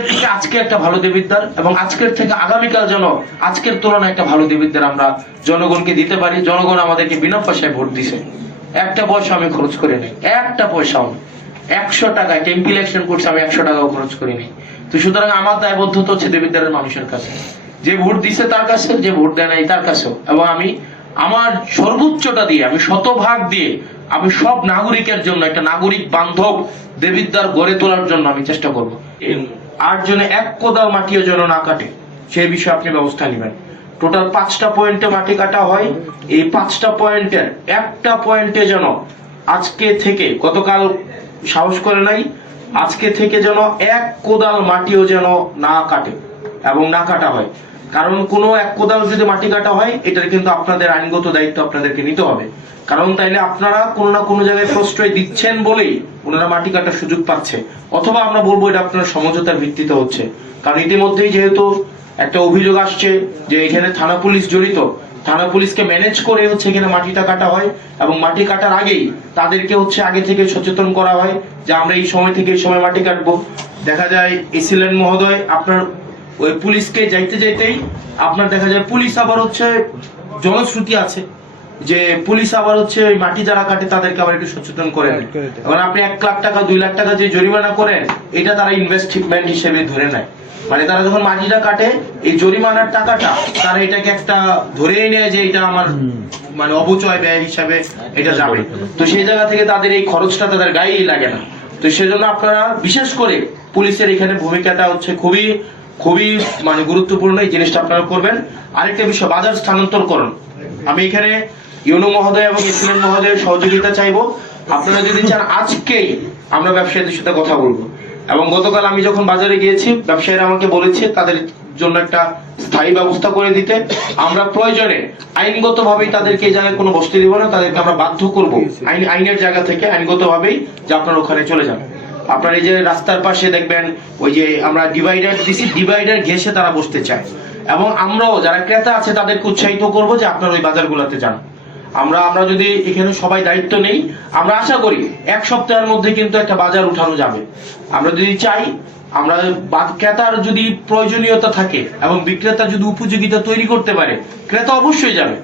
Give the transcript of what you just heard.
কালকের থেকে আজকে একটা ভালো দেবিদ্বার এবং আজকের থেকে আগামীকাল যেন আজকের তুলনায় একটা ভালো দেবিদ্বার আমরা জনগণকে দিতে পারি। জনগণ আমাদেরকে বিনা পয়সায় ভোট দিছে, একটা পয়সা আমি খরচ করে নিই, একটা পয়সাও না। 100 টাকা টেম্পি ইলেকশন করছে, আমি 100 টাকাও খরচ করিনি। তো সুতরাং আমার দায়বদ্ধতা হচ্ছে দেবিদ্বারের মানুষের কাছে, যে ভোট দিছে তার কাছে, যে ভোট দেয় নাই তার কাছেও। এবং আমি আমার সর্বোচ্চটা দিয়ে, আমি শতভাগ দিয়ে, আমি সব নাগরিকের জন্য একটা নাগরিক বান্ধব দেবিদ্বার গড়ে তোলার জন্য আমি চেষ্টা করবো। আর জন্য এক কোদাল মাটিও যেন না কাটে, সেই বিষয়ে আপনি ব্যবস্থা নেবেন। টোটাল 5টা পয়েন্টে মাটি কাটা হয়, এই 5টা পয়েন্টের একটা পয়েন্টে যেন আজকে থেকে, গতকাল সাহস করে নাই, আজকে থেকে যেন এক কোদাল মাটিও যেন না কাটে এবং না কাটা হয়। কারণ কোনো এক কোদাল যদি মাটি কাটা হয়, এটার কিন্তু আপনাদের আইনগত দায়িত্ব আপনাদেরকে নিতে হবে। কারণ তাইলে আপনারা কোনো না কোনো জায়গায় প্রশ্রয় দিচ্ছেন বলেই ওনারা মাটি কাটার সুযোগ পাচ্ছে, অথবা আমরা বলবো এটা আপনার সমঝোতার ভিত্তিতে হচ্ছে। কারণ ইতিমধ্যেই যেহেতু একটা অভিযোগ আসছে যে এখানে থানা পুলিশ জড়িত, থানা পুলিশকে ম্যানেজ করে হচ্ছে এখানে মাটিটা কাটা হয় এবং মাটি কাটার আগেই তাদেরকে হচ্ছে আগে থেকে সচেতন করা হয় যে আমরা এই সময় থেকে এই সময় মাটি কাটবো। দেখা যায় এসিলেন মহোদয় আপনার ওই পুলিশকে যাইতে যাইতেই আপনার দেখা যায় পুলিশ আবার হচ্ছে জনশ্রুতি আছে যে পুলিশ আবার হচ্ছে মাটি যারা কাটে তাদেরকে আবার একটু সচেতন করেন। এবং আপনি 1 লাখ টাকা 2 লাখ টাকা যে জরিমানা করেন, এটা তারা ইনভেস্টমেন্ট হিসেবে ধরে নেয়। মানে তারা যখন মাটিটা কাটে, এই জরিমানার টাকাটা তারা এটাকে একটা ধরেই নেয় যে এটা আমার মানে অপচয় ব্যয় হিসাবে এটা যাবে। তো সেই জায়গা থেকে তাদের এই খরচটা তাদের গায়েই লাগে না। তো সেজন্য আপনারা বিশেষ করে পুলিশের এখানে ভূমিকাটা হচ্ছে খুবই খুবই মানে গুরুত্বপূর্ণ, এই জিনিসটা আপনারা করবেন। আরেকটা বিষয়, বাজার স্থানান্তরকরণ। আমি এখানে ইউনো মহোদয় এবং এসিলেন মহোদয়ের সহযোগিতা চাইবো। আপনারা যদি চান আজকেই আমরা ব্যবসায়ীদের সাথে কথা বলবো। এবং গতকাল আমি যখন বাজারে গিয়েছি, ব্যবসায়ীরা আমাকে বলেছে তাদের জন্য একটা স্থায়ী ব্যবস্থা করে দিতে। আমরা প্রয়োজনে আইনগত ভাবেই তাদেরকে এই জায়গায় কোনো বসতে দিব না, তাদেরকে আমরা বাধ্য করবো আইনের জায়গা থেকে আইনগত ভাবেই যে আপনারা ওখানে চলে যান। আপনার এই যে রাস্তার পাশে দেখবেন ওই যে আমরা ডিভাইডার দিছি, ডিভাইডার ঘেঁষে তারা বসতে চায়। এবং আমরাও যারা ক্রেতা আছে তাদেরকে উৎসাহিত করবো যে আপনারা ওই বাজারগুলোতে যান। আমরা যদি এখানে সবাই দায়িত্ব নেই, আমরা আশা করি 1 সপ্তাহের মধ্যে কিন্তু একটা বাজার উঠানো যাবে। আমরা যদি চাই, আমরা ক্রেতার যদি প্রয়োজনীয়তা থাকে এবং বিক্রেতা যদি উপযোগিতা তৈরি করতে পারে, ক্রেতা অবশ্যই যাবে।